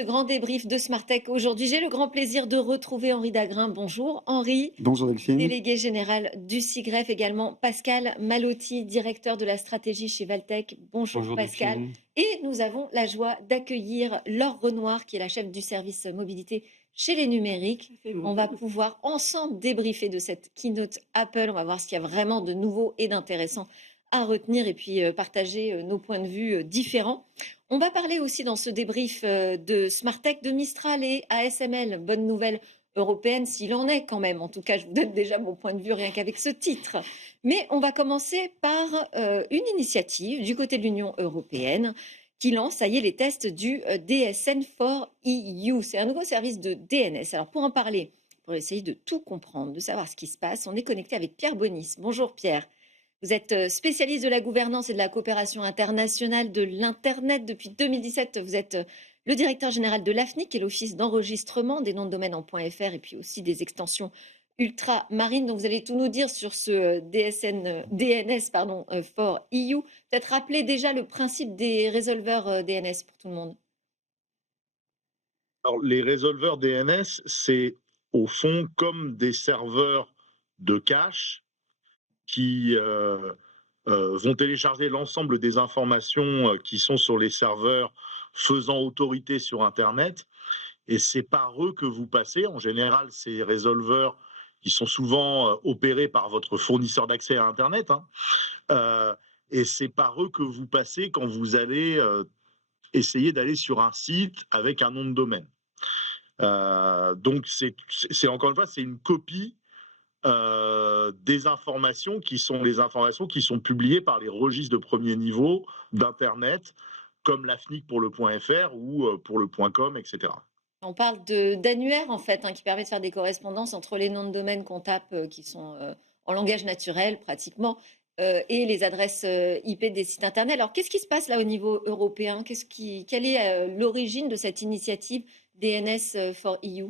Le grand débrief de Smartech aujourd'hui. J'ai le grand plaisir de retrouver Henri Dagrin. Bonjour Henri, Bonjour Delphine. délégué général du SIGREF, également Pascal Malotti, directeur de la stratégie chez Valtech. Bonjour Bonjour Pascal. Delphine. Et nous avons la joie d'accueillir Laure Renoir, qui est la chef du service mobilité chez les numériques. On va pouvoir ensemble débriefer de cette keynote Apple. On va voir ce qu'il y a vraiment de nouveau et d'intéressant à retenir et puis partager nos points de vue différents. On va parler aussi dans ce débrief de Smartech, de Mistral et ASML. Bonne nouvelle européenne, s'il en est quand même. En tout cas, je vous donne déjà mon point de vue rien qu'avec ce titre. Mais on va commencer par une initiative du côté de l'Union européenne qui lance, ça y est, les tests du DSN for EU. C'est un nouveau service de DNS. Alors pour en parler, pour essayer de tout comprendre, de savoir ce qui se passe, on est connecté avec Pierre Bonis. Bonjour Pierre. Vous êtes spécialiste de la gouvernance et de la coopération internationale de l'Internet depuis 2017. Vous êtes le directeur général de l'AFNIC, qui est l'office d'enregistrement des noms de domaine en .fr et puis aussi des extensions ultramarines. Donc vous allez tout nous dire sur ce DNS for EU. Peut-être rappeler déjà le principe des résolveurs DNS pour tout le monde. Alors, les résolveurs DNS, c'est au fond comme des serveurs de cache qui vont télécharger l'ensemble des informations qui sont sur les serveurs faisant autorité sur Internet. Et c'est par eux que vous passez. En général, ces résolveurs qui sont souvent opérés par votre fournisseur d'accès à Internet. Et c'est par eux que vous passez quand vous allez essayer d'aller sur un site avec un nom de domaine. Donc, c'est encore une fois, c'est une copie des informations qui sont les informations qui sont publiées par les registres de premier niveau d'Internet, comme l'AFNIC pour le .fr ou pour le .com, etc. On parle d'annuaire en fait, qui permet de faire des correspondances entre les noms de domaine qu'on tape, qui sont en langage naturel pratiquement, et les adresses IP des sites internet. Alors qu'est-ce qui se passe là au niveau européen? Quelle est l'origine de cette initiative DNS for EU?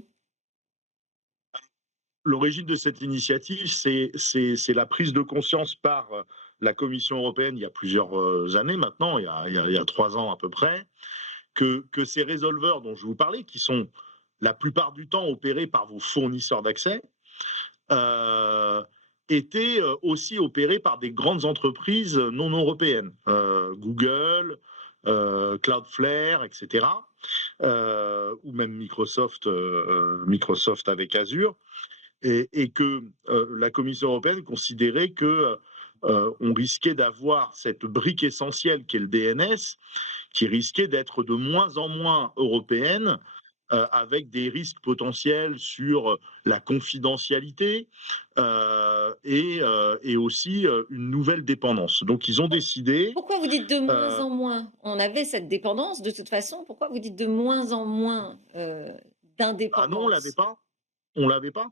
L'origine de cette initiative, c'est la prise de conscience par la Commission européenne il y a plusieurs années maintenant, il y a 3 ans à peu près, que ces résolveurs dont je vous parlais, qui sont la plupart du temps opérés par vos fournisseurs d'accès, étaient aussi opérés par des grandes entreprises non européennes, Google, Cloudflare, etc., ou même Microsoft avec Azure. Et que la Commission européenne considérait que on risquait d'avoir cette brique essentielle qu'est le DNS, qui risquait d'être de moins en moins européenne, avec des risques potentiels sur la confidentialité et aussi une nouvelle dépendance. Donc ils ont décidé. Pourquoi vous dites de moins en moins? On avait cette dépendance de toute façon. Pourquoi vous dites de moins en moins Ah non, on l'avait d'indépendance? pas. On l'avait pas.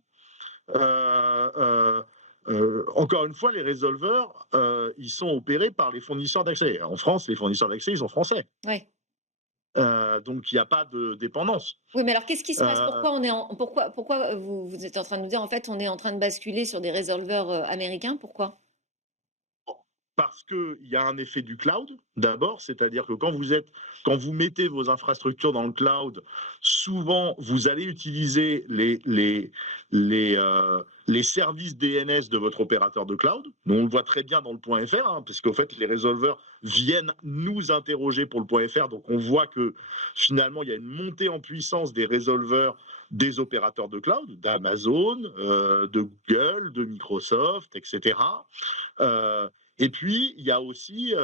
Encore une fois, les résolveurs, ils sont opérés par les fournisseurs d'accès. En France, les fournisseurs d'accès, ils sont français. Ouais. Donc, il n'y a pas de dépendance. Oui, mais alors qu'est-ce qui se passe? Euh, Pourquoi vous êtes en train de nous dire, en fait, on est en train de basculer sur des résolveurs américains? Pourquoi? Parce qu'il y a un effet du cloud, d'abord, c'est-à-dire que quand vous mettez vos infrastructures dans le cloud, souvent, vous allez utiliser les services DNS de votre opérateur de cloud. Nous, on le voit très bien dans le .fr, parce qu'en fait, les résolveurs viennent nous interroger pour le .fr. Donc, on voit que finalement, il y a une montée en puissance des résolveurs des opérateurs de cloud, d'Amazon, de Google, de Microsoft, etc. Et puis, il y a aussi,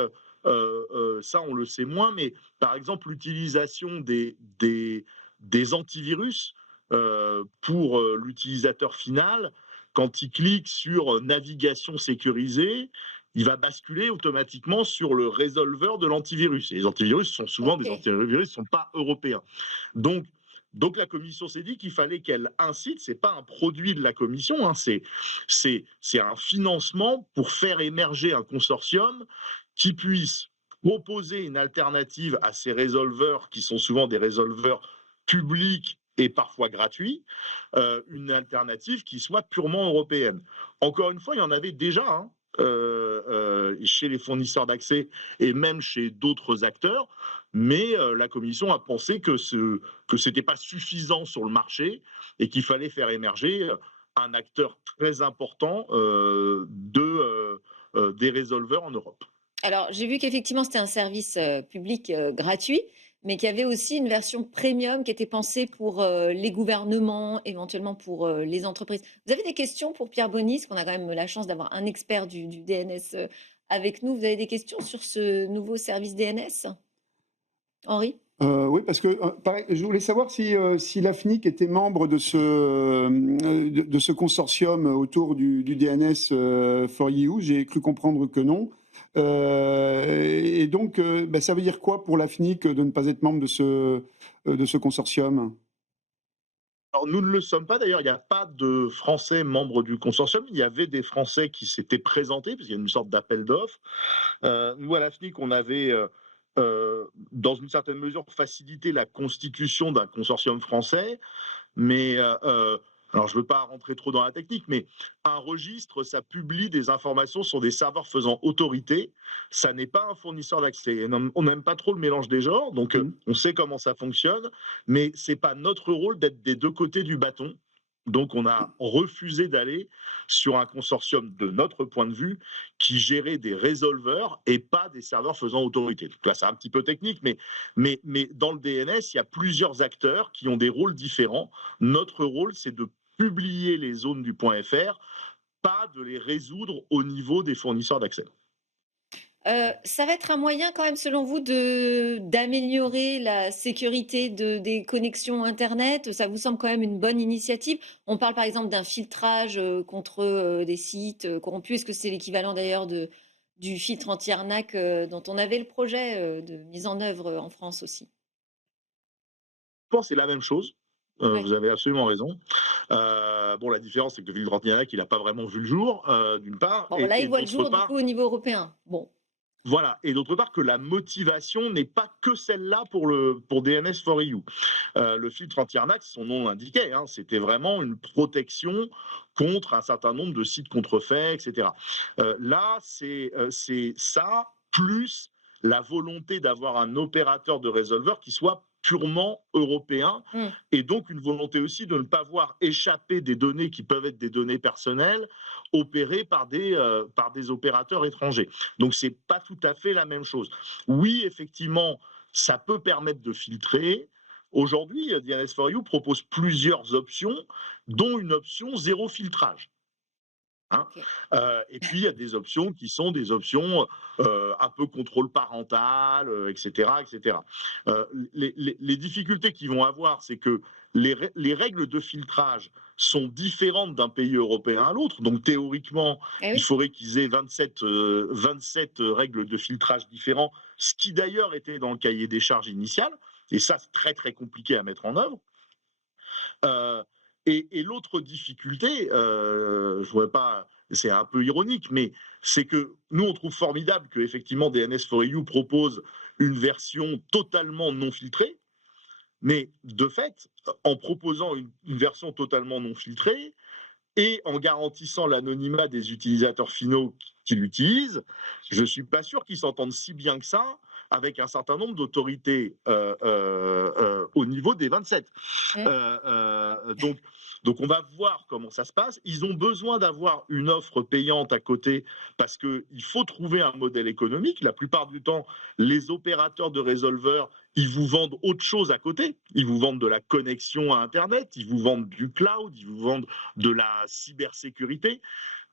ça on le sait moins, mais par exemple l'utilisation des antivirus pour l'utilisateur final, quand il clique sur navigation sécurisée, il va basculer automatiquement sur le résolveur de l'antivirus. Et les antivirus sont souvent Ok. des antivirus qui ne sont pas européens. Donc, donc la commission s'est dit qu'il fallait qu'elle incite, c'est pas un produit de la commission, c'est un financement pour faire émerger un consortium qui puisse proposer une alternative à ces résolveurs qui sont souvent des résolveurs publics et parfois gratuits, une alternative qui soit purement européenne. Encore une fois, il y en avait déjà chez les fournisseurs d'accès et même chez d'autres acteurs. mais la Commission a pensé que ce n'était pas suffisant sur le marché et qu'il fallait faire émerger un acteur très important des résolveurs en Europe. Alors, j'ai vu qu'effectivement, c'était un service public gratuit, mais qu'il y avait aussi une version premium qui était pensée pour les gouvernements, éventuellement pour les entreprises. Vous avez des questions pour Pierre Bonis, qu'on a quand même la chance d'avoir un expert du DNS avec nous. Vous avez des questions sur ce nouveau service DNS, Henri? Oui, parce que pareil, je voulais savoir si l'AFNIC était membre de ce consortium autour du DNS for EU. J'ai cru comprendre que non. Et donc, ça veut dire quoi pour l'AFNIC de ne pas être membre de ce consortium? Alors, nous ne le sommes pas, d'ailleurs, il n'y a pas de Français membres du consortium. Il y avait des Français qui s'étaient présentés, parce qu'il y a une sorte d'appel d'offres. Nous, à l'AFNIC, on avait, dans une certaine mesure, facilité la constitution d'un consortium français, mais alors je ne veux pas rentrer trop dans la technique, mais un registre, ça publie des informations sur des serveurs faisant autorité. Ça n'est pas un fournisseur d'accès. On n'aime pas trop le mélange des genres, donc on sait comment ça fonctionne, mais c'est pas notre rôle d'être des deux côtés du bâton. Donc on a refusé d'aller sur un consortium de notre point de vue qui gérait des résolveurs et pas des serveurs faisant autorité. Donc là c'est un petit peu technique, mais dans le DNS, il y a plusieurs acteurs qui ont des rôles différents. Notre rôle, c'est de publier les zones du .fr, pas de les résoudre au niveau des fournisseurs d'accès. Ça va être un moyen quand même, selon vous, d'améliorer la sécurité des connexions Internet? Ça vous semble quand même une bonne initiative? On parle par exemple d'un filtrage contre des sites corrompus. Est-ce que c'est l'équivalent d'ailleurs du filtre anti-arnaque dont on avait le projet de mise en œuvre en France aussi? Je pense que c'est la même chose. Ouais. Vous avez absolument raison. Bon, la différence, c'est que le filtre anti-arnaque, il n'a pas vraiment vu le jour, d'une part, Bon, là, il et voit le d'autre jour du part, coup au niveau européen. Bon, voilà, et d'autre part que la motivation n'est pas que celle-là pour DNS for EU. Le filtre anti-arnaque, son nom l'indiquait, hein, c'était vraiment une protection contre un certain nombre de sites contrefaits, etc. Là, c'est ça, plus la volonté d'avoir un opérateur de résolveur qui soit purement européen, hmm. et donc une volonté aussi de ne pas voir échapper des données qui peuvent être des données personnelles opérées par des opérateurs étrangers. Donc c'est pas tout à fait la même chose. Oui, effectivement, ça peut permettre de filtrer. Aujourd'hui, DNS4U propose plusieurs options, dont une option zéro filtrage. Hein. Ok. Et puis il y a des options qui sont des options un peu contrôle parental, etc., etc. Les difficultés qu'ils vont avoir, c'est que les règles de filtrage sont différentes d'un pays européen à l'autre. Donc théoriquement, Eh il oui. faudrait qu'ils aient 27 règles de filtrage différents, ce qui d'ailleurs était dans le cahier des charges initial. Et ça, c'est très très compliqué à mettre en œuvre. Euh, et l'autre difficulté, je voudrais pas, c'est un peu ironique, mais c'est que nous, on trouve formidable que effectivement DNS4EU propose une version totalement non filtrée, mais de fait, en proposant une version totalement non filtrée et en garantissant l'anonymat des utilisateurs finaux qui l'utilisent, je ne suis pas sûr qu'ils s'entendent si bien que ça avec un certain nombre d'autorités au niveau des 27. Hmm. Donc on va voir comment ça se passe. Ils ont besoin d'avoir une offre payante à côté parce qu'il faut trouver un modèle économique. La plupart du temps, les opérateurs de résolveurs, ils vous vendent autre chose à côté. Ils vous vendent de la connexion à Internet, ils vous vendent du cloud, ils vous vendent de la cybersécurité.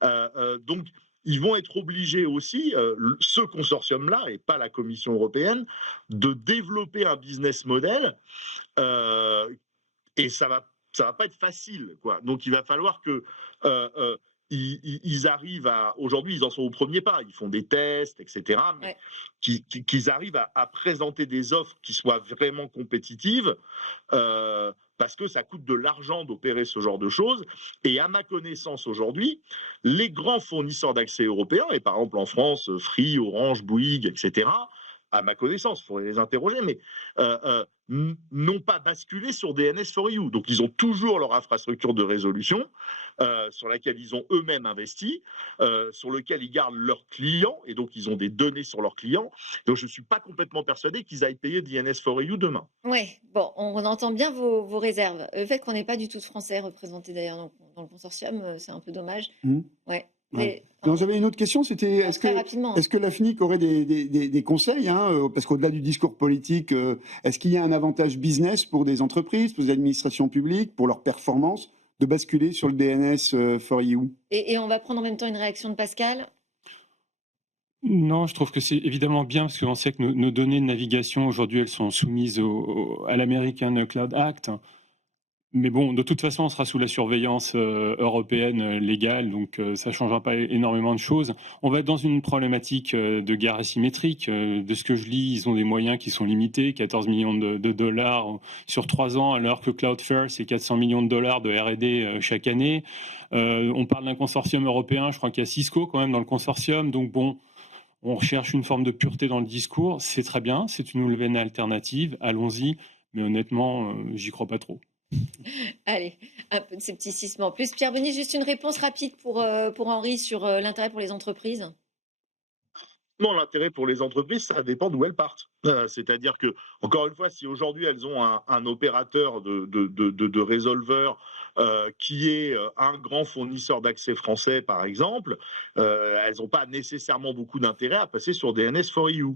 Donc, ils vont être obligés aussi, ce consortium-là, et pas la Commission européenne, de développer un business model, et ça va pas être facile, quoi. Donc, il va falloir que ils arrivent à. Aujourd'hui, ils en sont au premier pas. Ils font des tests, etc. Mais Ouais. qu'ils arrivent à présenter des offres qui soient vraiment compétitives. Parce que ça coûte de l'argent d'opérer ce genre de choses. Et à ma connaissance aujourd'hui, les grands fournisseurs d'accès européens, et par exemple en France, Free, Orange, Bouygues, etc., à ma connaissance, il faudrait les interroger, mais n'ont pas basculé sur DNS4EU. Donc ils ont toujours leur infrastructure de résolution sur laquelle ils ont eux-mêmes investi, sur lequel ils gardent leurs clients, et donc ils ont des données sur leurs clients. Donc je ne suis pas complètement persuadé qu'ils aillent payer DNS4EU demain. Oui, bon, on entend bien vos réserves. Le fait qu'on n'ait pas du tout de Français représentés d'ailleurs dans le consortium, c'est un peu dommage. Mmh. Ouais. Ouais. Non, j'avais une autre question, c'était Très rapidement. est-ce que la FNIC aurait des conseils, hein, parce qu'au-delà du discours politique, est-ce qu'il y a un avantage business pour des entreprises, pour des administrations publiques, pour leur performance, de basculer sur le DNS for EU? Et on va prendre en même temps une réaction de Pascal. Non, je trouve que c'est évidemment bien parce qu'on sait que nos données de navigation aujourd'hui, elles sont soumises à l'American Cloud Act. Mais bon, de toute façon, on sera sous la surveillance européenne légale, donc ça ne changera pas énormément de choses. On va être dans une problématique de guerre asymétrique. De ce que je lis, ils ont des moyens qui sont limités, 14 millions de dollars sur 3 ans, alors que Cloudflare, c'est 400 millions de dollars de R&D chaque année. On parle d'un consortium européen, je crois qu'il y a Cisco quand même dans le consortium, donc bon, on recherche une forme de pureté dans le discours, c'est très bien, c'est une nouvelle alternative, allons-y, mais honnêtement, j'y crois pas trop. Allez, un peu de scepticisme en plus. Pierre Bonny, juste une réponse rapide pour Henri sur l'intérêt pour les entreprises. Non, l'intérêt pour les entreprises, ça dépend d'où elles partent. C'est-à-dire que, encore une fois, si aujourd'hui elles ont un opérateur de résolveur qui est un grand fournisseur d'accès français, par exemple, elles n'ont pas nécessairement beaucoup d'intérêt à passer sur DNS4EU.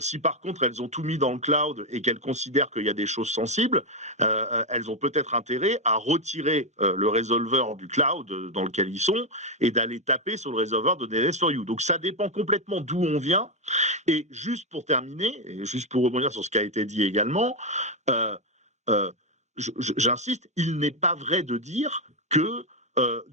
Si par contre elles ont tout mis dans le cloud et qu'elles considèrent qu'il y a des choses sensibles, elles ont peut-être intérêt à retirer le résolveur du cloud dans lequel ils sont et d'aller taper sur le résolveur de DNS4EU. Donc ça dépend complètement d'où on vient. Et juste pour terminer, et juste pour rebondir sur ce qui a été dit également, j'insiste, il n'est pas vrai de dire que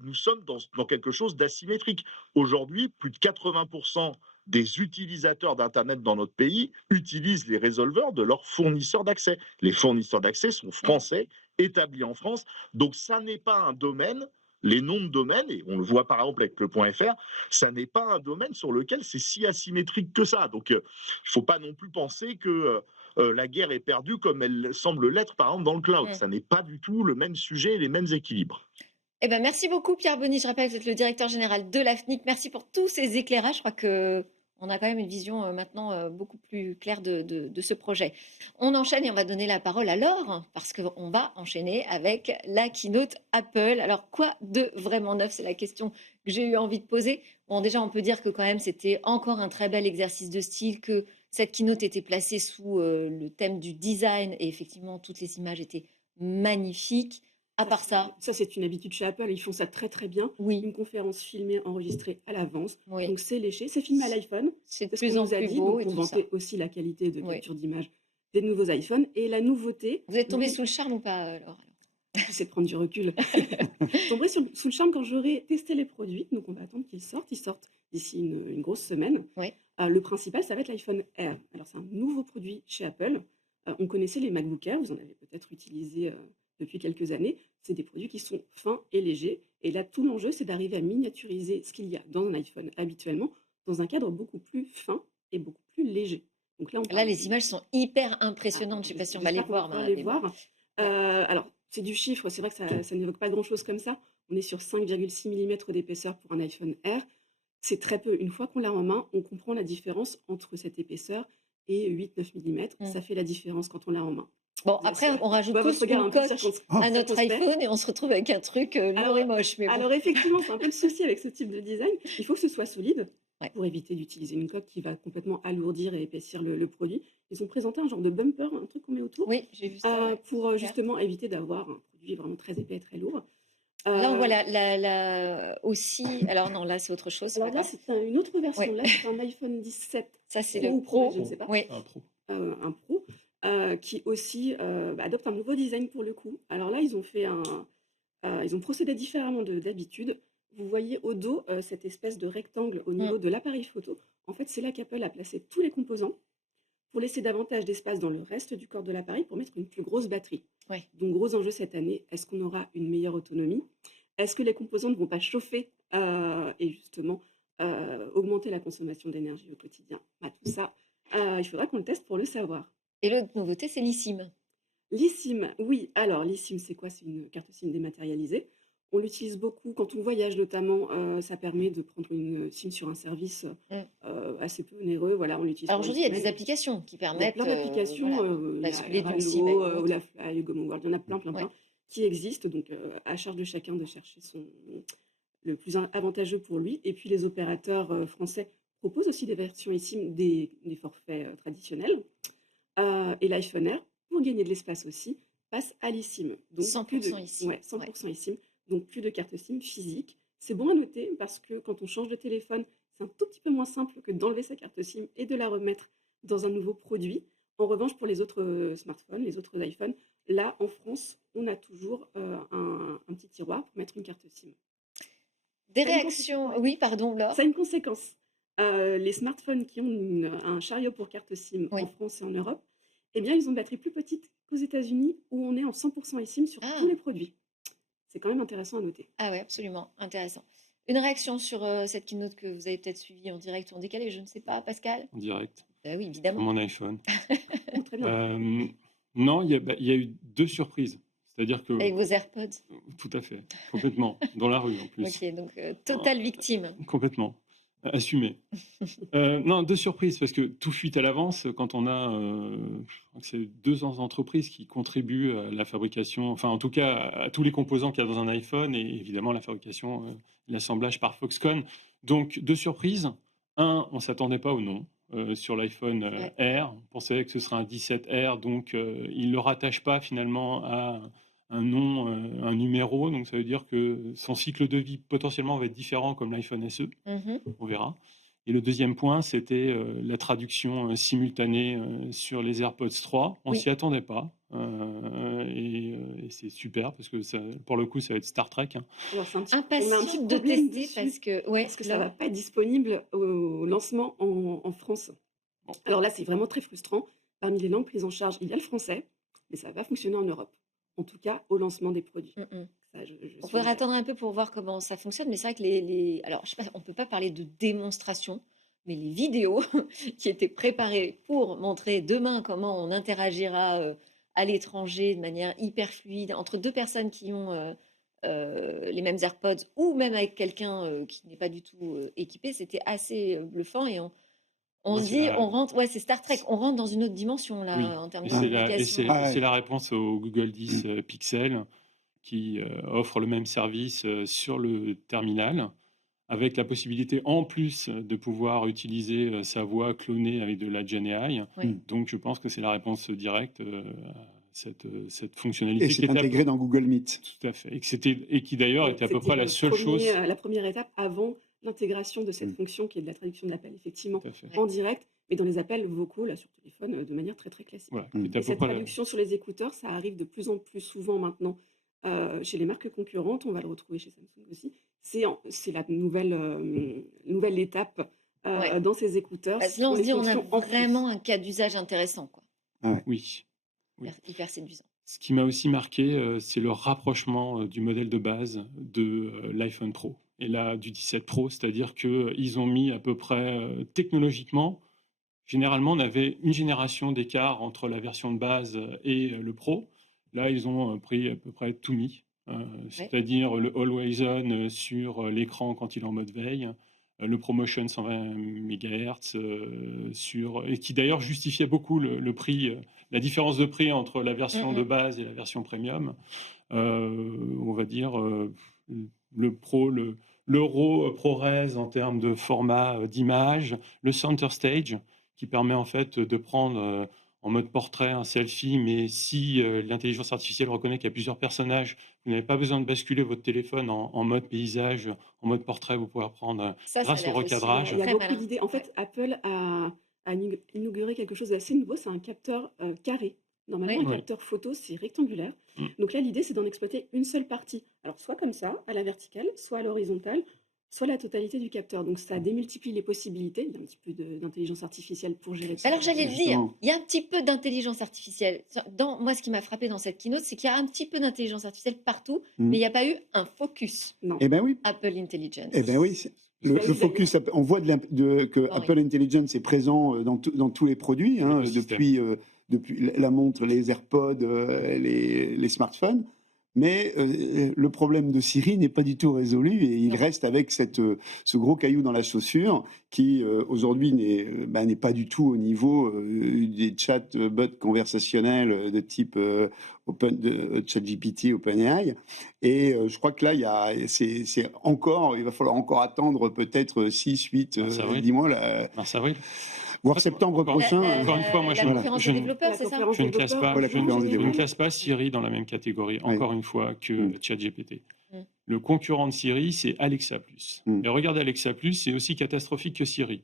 nous sommes dans quelque chose d'asymétrique. Aujourd'hui, plus de 80% des utilisateurs d'Internet dans notre pays utilisent les résolveurs de leurs fournisseurs d'accès. Les fournisseurs d'accès sont français, établis en France. Donc ça n'est pas un domaine, les noms de domaines, et on le voit par exemple avec le .fr, ça n'est pas un domaine sur lequel c'est si asymétrique que ça. Donc il ne faut pas non plus penser que la guerre est perdue comme elle semble l'être par exemple dans le cloud. Ça n'est pas du tout le même sujet et les mêmes équilibres. Eh ben, merci beaucoup Pierre Bonny. Je rappelle que vous êtes le directeur général de la FNIC. Merci pour tous ces éclairages. Je crois qu'on a quand même une vision maintenant beaucoup plus claire de ce projet. On enchaîne et on va donner la parole à Laure parce qu'on va enchaîner avec la keynote Apple. Alors quoi de vraiment neuf? C'est la question que j'ai eu envie de poser. Bon, déjà on peut dire que quand même c'était encore un très bel exercice de style, que cette keynote était placée sous le thème du design et effectivement toutes les images étaient magnifiques. À part ça, c'est une habitude chez Apple, ils font ça très très bien. oui, Une conférence filmée, enregistrée à l'avance. oui, Donc c'est léché, c'est filmé à l'iPhone. c'est de C'est ce plus qu'on en nous a plus dit, beau donc et pour tout ça. vanter aussi la qualité de Oui. capture d'image des nouveaux iPhones. Et la nouveauté, Vous êtes tombé lui, sous le charme ou pas, Laure? c'est de prendre du recul. Je tomberai sous le charme quand j'aurai testé les produits. Donc on va attendre qu'ils sortent. Ils sortent d'ici une grosse semaine. Oui. Le principal, ça va être l'iPhone Air. Alors c'est un nouveau produit chez Apple. On connaissait les MacBook Air, vous en avez peut-être utilisé depuis quelques années. C'est des produits qui sont fins et légers. Et là, tout l'enjeu, c'est d'arriver à miniaturiser ce qu'il y a dans un iPhone habituellement, dans un cadre beaucoup plus fin et beaucoup plus léger. Donc là, Là, les images sont hyper impressionnantes. Je ne sais pas si on va les voir. les voir. Alors, c'est du chiffre, c'est vrai que ça n'évoque pas grand-chose comme ça. On est sur 5,6 mm d'épaisseur pour un iPhone Air. C'est très peu. Une fois qu'on l'a en main, on comprend la différence entre cette épaisseur et 8-9 mm. Ça fait la différence quand on l'a en main. Bon, après, on rajoute tous une coque à notre iPhone et on se retrouve avec un truc lourd et moche. Mais bon. Alors effectivement, c'est un peu le souci avec ce type de design. Il faut que ce soit solide pour éviter d'utiliser une coque qui va complètement alourdir et épaissir le produit. Ils ont présenté un genre de bumper, un truc qu'on met autour, Oui, j'ai vu ça. pour justement éviter d'avoir un produit vraiment très épais et très lourd. Là, on voit aussi. Alors non, là, c'est autre chose. Alors là, c'est une autre version. Ouais. Là, c'est un iPhone 17. Ça, c'est le Pro. Je ne sais pas. Oui. Un Pro. Qui aussi adopte un nouveau design pour le coup. Alors là, ils ont procédé différemment d'habitude. Vous voyez au dos cette espèce de rectangle au niveau de l'appareil photo. En fait, c'est là qu'Apple a placé tous les composants pour laisser davantage d'espace dans le reste du corps de l'appareil pour mettre une plus grosse batterie. Ouais. Donc, gros enjeu cette année, est-ce qu'on aura une meilleure autonomie? Est-ce que les composants ne vont pas chauffer et justement augmenter la consommation d'énergie au quotidien? Tout ça, Il faudra qu'on le teste pour le savoir. Et l'autre nouveauté, c'est l'eSIM. L'eSIM, oui. Alors, l'eSIM, c'est quoi? C'est une carte SIM dématérialisée. On l'utilise beaucoup quand on voyage notamment, ça permet de prendre une SIM sur un service, Mmh. assez peu onéreux. Voilà, on l'utilise Alors pour une aujourd'hui, il y a des semaine. applications qui Il y a permettent, plein d'applications, voilà, il y a basculer d'une SIM à Airalo, une autre. Olafly, Go Mobile, il y en a plein, plein, Ouais. plein qui existent. Donc, à charge de chacun de chercher le plus avantageux pour lui. Et puis les opérateurs, français proposent aussi des versions eSIM des forfaits, traditionnels. Et l'iPhone Air, pour gagner de l'espace aussi, passe à l'eSIM. Donc plus de 100% eSIM. ouais, Ouais. 100 eSIM, donc plus de carte SIM physique. C'est bon à noter parce que quand on change de téléphone, c'est un tout petit peu moins simple que d'enlever sa carte SIM et de la remettre dans un nouveau produit. En revanche, pour les autres, smartphones, les autres iPhones, là, en France, on a toujours, un petit tiroir pour mettre une carte SIM. Des Ça a une réactions. ouais. Oui, pardon, Ça a Laure. une conséquence. Les smartphones qui ont un chariot pour carte SIM Oui. en France et en Europe, eh bien, ils ont une batterie plus petite qu'aux États-Unis où on est en 100% eSIM sur Ah. tous les produits. C'est quand même intéressant à noter. Ah ouais, absolument, intéressant. Une réaction sur cette keynote que vous avez peut-être suivie en direct ou en décalé, je ne sais pas, Pascal? En direct, Oui, sur évidemment. mon iPhone. Oh, très bien. Non, il y a eu 2 surprises. C'est-à-dire que Avec vos AirPods. tout à fait, complètement, dans la rue en plus. Ok, donc totale victime. Complètement, assumé. Non, 2 surprises parce que tout fuite à l'avance quand on a, je crois que c'est 2 entreprises qui contribuent à la fabrication, enfin en tout cas à tous les composants qu'il y a dans un iPhone et évidemment la fabrication, l'assemblage par Foxconn. Donc 2 surprises. On ne s'attendait pas au nom, sur l'iPhone, Ouais. Air. On pensait que ce serait un 17R, donc ils ne le rattachent pas finalement à un nom, un numéro. Donc ça veut dire que son cycle de vie potentiellement va être différent comme l'iPhone SE, Mhm. on verra. Et le deuxième point, c'était la traduction simultanée sur les AirPods 3. On Oui. s'y attendait pas. Et c'est super parce que ça, pour le coup, ça va être Star Trek, hein. Alors, on a un petit Impatiente de problème tester dessus parce que, ouais, parce que ça Laure. va pas être disponible au lancement en France. Bon. Alors là, c'est vraiment très frustrant. Parmi les langues prises en charge, il y a le français, mais ça va pas fonctionner en Europe. En tout cas, au lancement des produits. Mm, mm. Ça, je On suis faudra attendre un peu pour voir comment ça fonctionne, mais c'est vrai que alors, je sais pas, on peut pas parler de démonstration, mais les vidéos qui étaient préparées pour montrer demain comment on interagira à l'étranger de manière hyper fluide entre deux personnes qui ont les mêmes AirPods ou même avec quelqu'un qui n'est pas du tout équipé, c'était assez bluffant et on Moi, se c'est dit, la, on rentre, ouais, c'est Star Trek, on rentre dans une autre dimension là oui, en termes et de c'est communication. Ah ouais. c'est la réponse au Google 10 Pixel qui offre le même service sur le terminal, avec la possibilité en plus de pouvoir utiliser sa voix clonée avec de la Gen AI. Ouais. Donc je pense que c'est la réponse directe à cette Et fonctionnalité qui c'est était intégré dans Google Meet. tout à fait, et qui d'ailleurs Oui, était à peu c'était près la seule chose. la première étape avant l'intégration de cette Mm. fonction qui est de la traduction d'appels, effectivement, Tout à fait. en direct, mais dans les appels vocaux, là, sur téléphone, de manière très, très classique. Voilà, Mm. qui était à Et peu cette près traduction sur les écouteurs, ça arrive de plus en plus souvent maintenant chez les marques concurrentes. On va le retrouver chez Samsung aussi. C'est la nouvelle étape Ouais. dans ces écouteurs. Parce que là, Ce on sont se les dit, on a fonctions en plus. vraiment un cas d'usage intéressant, quoi. Oui. Oui. Hyper séduisant. Ce qui m'a aussi marqué, c'est le rapprochement du modèle de base de l'iPhone Pro et là du 17 Pro, c'est-à-dire qu'ils ont mis à peu près technologiquement, généralement on avait une génération d'écart entre la version de base et le Pro. Là, ils ont pris à peu près tout mis, c'est-à-dire le Always On sur l'écran quand il est en mode veille, le ProMotion 120 MHz, et qui d'ailleurs justifiait beaucoup le prix, la différence de prix entre la version de base et la version premium. On va dire le Pro, l'Euro ProRes en termes de format d'image, le Center Stage qui permet en fait de prendre en mode portrait un selfie, mais si l'intelligence artificielle reconnaît qu'il y a plusieurs personnages, vous n'avez pas besoin de basculer votre téléphone en mode paysage, en mode portrait, vous pouvez prendre Ça grâce au a l'air aussi recadrage. Il y a très beaucoup malin. d'idées. En Ouais. fait, Apple a inauguré quelque chose d'assez nouveau, c'est un capteur carré. Normalement, Oui. un Oui. capteur photo, c'est rectangulaire. Mm. Donc là, l'idée, c'est d'en exploiter une seule partie. Alors, soit comme ça, à la verticale, soit à l'horizontale, soit la totalité du capteur. Donc, ça démultiplie les possibilités. Il y a un petit peu d'intelligence artificielle pour gérer ça. Alors, j'allais le dire, Justement. il y a un petit peu d'intelligence artificielle. Moi, ce qui m'a frappé dans cette keynote, c'est qu'il y a un petit peu d'intelligence artificielle partout, Mm. mais il n'y a pas eu un focus Non. Eh ben oui. Apple Intelligence. Eh ben oui. Le focus, on voit que Oui. Apple Intelligence est présent dans tous les produits, hein, depuis la montre, les AirPods, les smartphones. Mais le problème de Siri n'est pas du tout résolu et il Non. reste avec ce gros caillou dans la chaussure qui aujourd'hui n'est pas du tout au niveau des chatbots conversationnels de type ChatGPT, OpenAI. Et je crois que là, il va falloir encore attendre peut-être 6, 8, 10 mois, Mars, avril. voire septembre prochain. Encore une fois, moi, la conférence des développeurs, c'est ça? Je ne classe pas, Ouais, la conférence des je ne développeurs. classe pas Siri dans la même catégorie, encore une fois, que ChatGPT. Mm. Le concurrent de Siri, c'est Alexa+. Mm. Et regardez, Alexa+, c'est aussi catastrophique que Siri.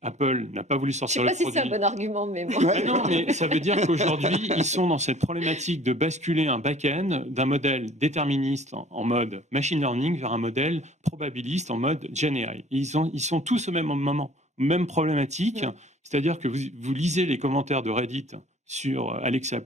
Apple n'a pas voulu Je ne sais sortir pas le si produit. c'est un bon argument, mais bon. Ouais. Non, mais ça veut dire qu'aujourd'hui, ils sont dans cette problématique de basculer un back-end d'un modèle déterministe en mode machine learning vers un modèle probabiliste en mode Gen AI. Et ils sont tous au même moment, même problématique. Ouais. C'est-à-dire que vous lisez les commentaires de Reddit sur Alexa+,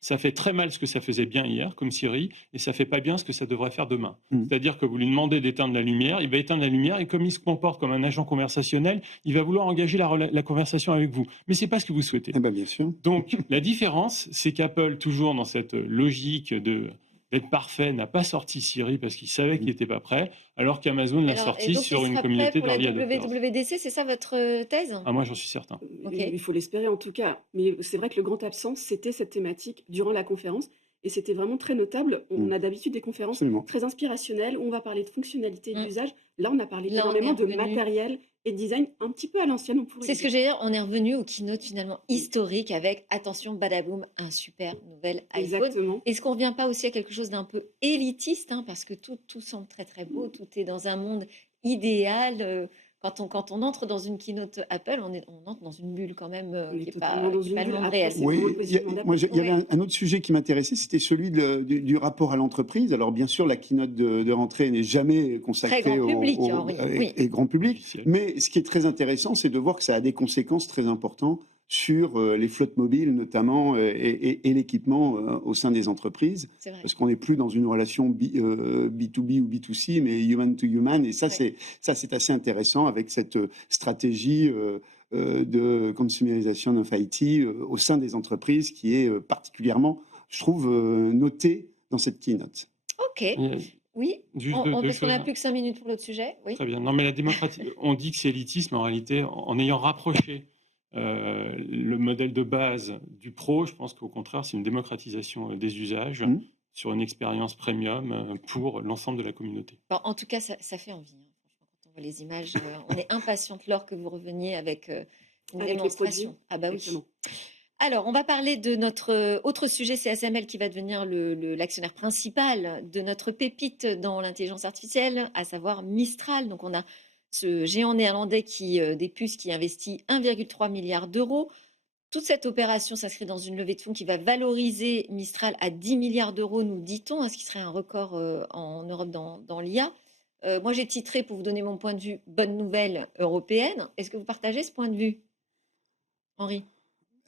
ça fait très mal ce que ça faisait bien hier, comme Siri, et ça fait pas bien ce que ça devrait faire demain. C'est-à-dire que vous lui demandez d'éteindre la lumière, il va éteindre la lumière, et comme il se comporte comme un agent conversationnel, il va vouloir engager la conversation avec vous. Mais c'est pas ce que vous souhaitez. Eh ben, bien sûr. Donc, la différence, c'est qu'Apple, toujours dans cette logique d'être parfait, n'a pas sorti Siri parce qu'il savait qu'il n'était pas prêt, alors qu'Amazon l'a Alors, et sorti donc, sur il une sera communauté prêt pour d'early la adopters. WWDC, c'est ça votre thèse? Ah, moi, j'en suis certain. Ok. Il faut l'espérer en tout cas. Mais c'est vrai que le grand absent, c'était cette thématique durant la conférence. Et c'était vraiment très notable. On a d'habitude des conférences Absolument. très inspirationnelles où on va parler de fonctionnalité et Mm. d'usage. Là, on a parlé Là, on est énormément de revenu. matériel et de design un petit peu à l'ancienne, on pourrait C'est ce que dire. j'ai dit, on est revenu au keynote finalement historique avec, attention, badaboum, un super nouvel iPhone. Exactement. Est-ce qu'on ne revient pas aussi à quelque chose d'un peu élitiste, hein, parce que tout semble très très beau, tout est dans un monde idéal. Quand on entre dans une keynote Apple, on entre dans une bulle quand même On est qui n'est pas, totalement dans qui est une pas le bulle. monde Après, réel. c'est Oui, vraiment le positionnement moi, d'Apple. il y avait un autre sujet qui m'intéressait, c'était celui du rapport à l'entreprise. Alors bien sûr, la keynote de rentrée n'est jamais consacrée Très grand public, Henri, oui. et grand public. Officiel. Mais ce qui est très intéressant, c'est de voir que ça a des conséquences très importantes sur les flottes mobiles notamment et l'équipement au sein des entreprises. C'est vrai. Parce qu'on n'est plus dans une relation B2B ou B2C, mais human to human. Et ça, Ouais. c'est assez intéressant avec cette stratégie de consumérisation of IT au sein des entreprises qui est particulièrement, je trouve, notée dans cette keynote. Ok, oui. Juste On deux parce qu'on n'a choses. plus que 5 minutes pour l'autre sujet. Oui. Très bien. Non, mais la démocratie, on dit que c'est élitisme, mais en réalité, en ayant rapproché le modèle de base du pro, je pense qu'au contraire, c'est une démocratisation des usages sur une expérience premium pour l'ensemble de la communauté. Bon, en tout cas, ça fait envie, hein. Franchement, quand on voit les images, on est impatiente, Laure, que vous reveniez avec une Avec les démonstration. produits. Ah bah oui. Exactement. Alors, on va parler de notre autre sujet, c'est ASML qui va devenir l'actionnaire principal de notre pépite dans l'intelligence artificielle, à savoir Mistral. Donc, on a ce géant néerlandais des puces qui investit 1,3 milliard d'euros. Toute cette opération s'inscrit dans une levée de fonds qui va valoriser Mistral à 10 milliards d'euros, nous dit-on, hein, ce qui serait un record en Europe dans l'IA. Moi, j'ai titré, pour vous donner mon point de vue, bonne nouvelle européenne. Est-ce que vous partagez ce point de vue, Henri?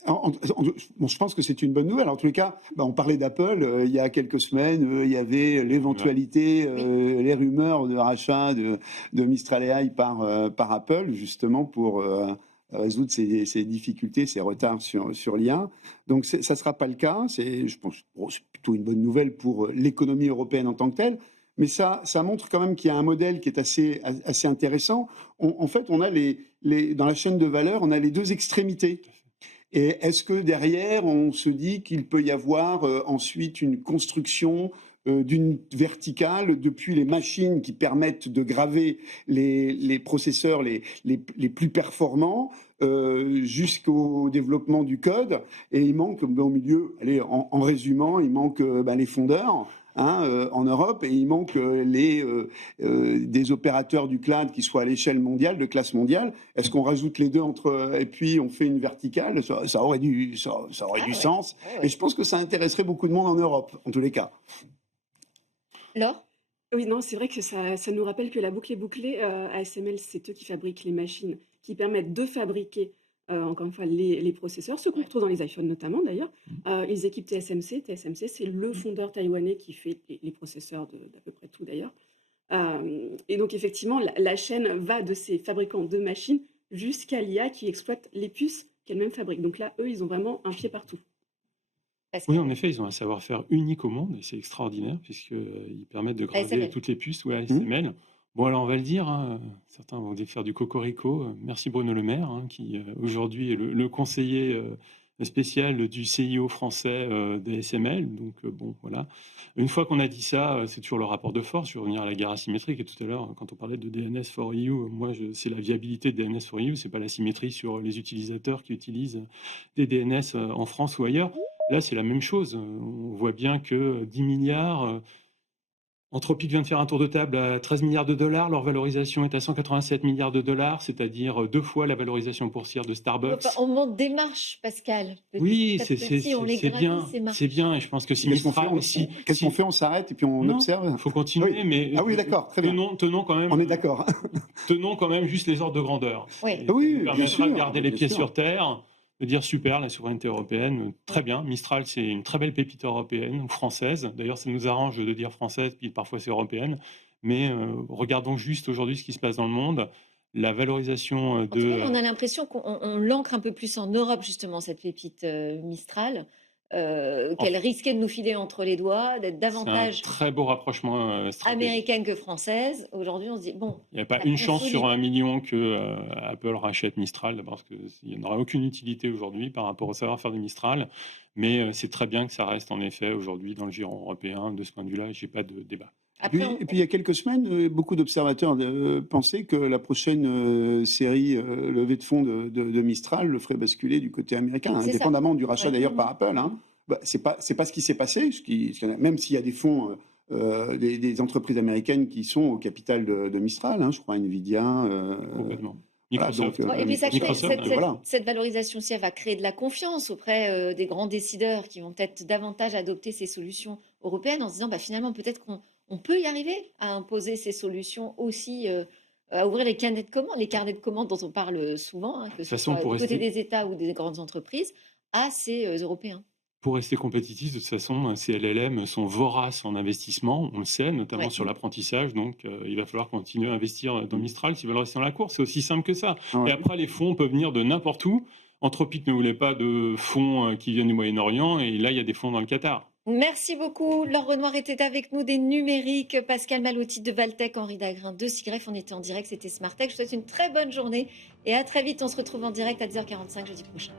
Bon, je pense que c'est une bonne nouvelle. En tous les cas, on parlait d'Apple. Il y a quelques semaines, il y avait l'éventualité, les rumeurs de rachat de Mistral AI par Apple, justement pour résoudre ces difficultés, ces retards sur l'IA. Donc, ça ne sera pas le cas. Je pense c'est plutôt une bonne nouvelle pour l'économie européenne en tant que telle. Mais ça montre quand même qu'il y a un modèle qui est assez intéressant. En fait, on a dans la chaîne de valeur, on a les deux extrémités. Et est-ce que derrière, on se dit qu'il peut y avoir ensuite une construction d'une verticale depuis les machines qui permettent de graver les processeurs les plus performants jusqu'au développement du code. Et il manque au milieu, allez, en résumant, il manque les fondeurs. En Europe, et il manque des opérateurs du cloud qui soient à l'échelle mondiale, de classe mondiale. Est-ce qu'on rajoute les deux et puis on fait une verticale? Ça aurait du sens. Ah ouais. Et je pense que ça intéresserait beaucoup de monde en Europe, en tous les cas. Laure? Oui, non, c'est vrai que ça nous rappelle que la boucle est bouclée. ASML, c'est eux qui fabriquent les machines qui permettent de fabriquer, encore une fois, les processeurs, ceux qu'on retrouve dans les iPhones notamment d'ailleurs. Ils équipent TSMC. TSMC, c'est le fondeur taïwanais qui fait les processeurs d'à peu près tout d'ailleurs. Et donc effectivement, la chaîne va de ces fabricants de machines jusqu'à l'IA qui exploite les puces qu'elle-même fabrique. Donc là, eux, ils ont vraiment un pied partout. Oui, en effet, ils ont un savoir-faire unique au monde et c'est extraordinaire puisqu'ils permettent de graver ASML. toutes les puces, ouais, ASML. Bon, alors on va le dire, hein, certains vont faire du cocorico. Merci Bruno Le Maire, hein, qui aujourd'hui est le conseiller spécial du CIO français des SML. Donc bon, voilà. Une fois qu'on a dit ça, c'est toujours le rapport de force. Je vais revenir à la guerre asymétrique. Et tout à l'heure, quand on parlait de DNS for EU, moi, c'est la viabilité de DNS for EU, c'est pas la symétrie sur les utilisateurs qui utilisent des DNS en France ou ailleurs. Là, c'est la même chose. On voit bien que 10 milliards, Anthropic vient de faire un tour de table à 13 milliards de dollars, leur valorisation est à 187 milliards de dollars, c'est-à-dire 2 fois la valorisation boursière de Starbucks. Enfin, on monte des marches, Pascal. Oui, Petit à petit, on les gravit, bien, ces marches. c'est bien, et je pense que si Qu'est-ce qu'on Mistral fait? aussi... Qu'est-ce qu'on fait? On s'arrête et puis on Non, observe? il faut continuer, Oui. mais Ah oui, d'accord, très bien. tenons quand même, On est d'accord. tenons quand même juste les ordres de grandeur. Oui. Et Ah oui, ça nous bien permettra de sûr, garder les bien pieds sûr. sur terre, de dire super, la souveraineté européenne, très bien. Mistral, c'est une très belle pépite européenne ou française. D'ailleurs, ça nous arrange de dire française, puis parfois c'est européenne. Mais regardons juste aujourd'hui ce qui se passe dans le monde. La valorisation En tout cas, on a l'impression qu'on l'ancre un peu plus en Europe, justement, cette pépite Mistral, qu'elle risquait de nous filer entre les doigts, d'être c'est un davantage très beau rapprochement stratégique. américaine que française. Aujourd'hui, on se dit, bon, Il n'y a pas ça une chance consolide. sur 1 million que Apple rachète Mistral, d'abord parce qu'il n'y en aura aucune utilité aujourd'hui par rapport au savoir-faire de Mistral. Mais c'est très bien que ça reste en effet aujourd'hui dans le giron européen. De ce point de vue-là, je n'ai pas de débat. Après, Et puis il y a quelques semaines, beaucoup d'observateurs pensaient que la prochaine série levée de fonds de Mistral le ferait basculer du côté américain, C'est ça. indépendamment du rachat Ouais. d'ailleurs par Apple. Hein. Bah, c'est pas ce qui s'est passé, même s'il y a des fonds, des entreprises américaines qui sont au capital de Mistral, hein, je crois Nvidia. Complètement. Voilà, Microsoft. donc, et puis ça crée, Microsoft, voilà. cette valorisation, si elle va créer de la confiance auprès des grands décideurs qui vont peut-être davantage adopter ces solutions européennes en se disant, bah, finalement, peut-être qu'on peut y arriver à imposer ces solutions aussi, à ouvrir les carnets de commandes dont on parle souvent, hein, que ce façon, soit pour du côté rester- des États ou des grandes entreprises, à ces Européens. Pour rester compétitif, de toute façon, ces LLM sont voraces en investissement, on le sait, notamment Ouais. sur l'apprentissage. Donc, il va falloir continuer à investir dans Mistral s'ils veulent rester dans la course. C'est aussi simple que ça. Ouais. Et après, les fonds peuvent venir de n'importe où. Anthropic ne voulait pas de fonds qui viennent du Moyen-Orient, et là, il y a des fonds dans le Qatar. Merci beaucoup. Laure Renoir était avec nous des numériques, Pascal Malotti de Valtech, Henri Dagrin de Sigref. On était en direct, c'était Smartech. Je vous souhaite une très bonne journée et à très vite. On se retrouve en direct à 10h45 jeudi prochain.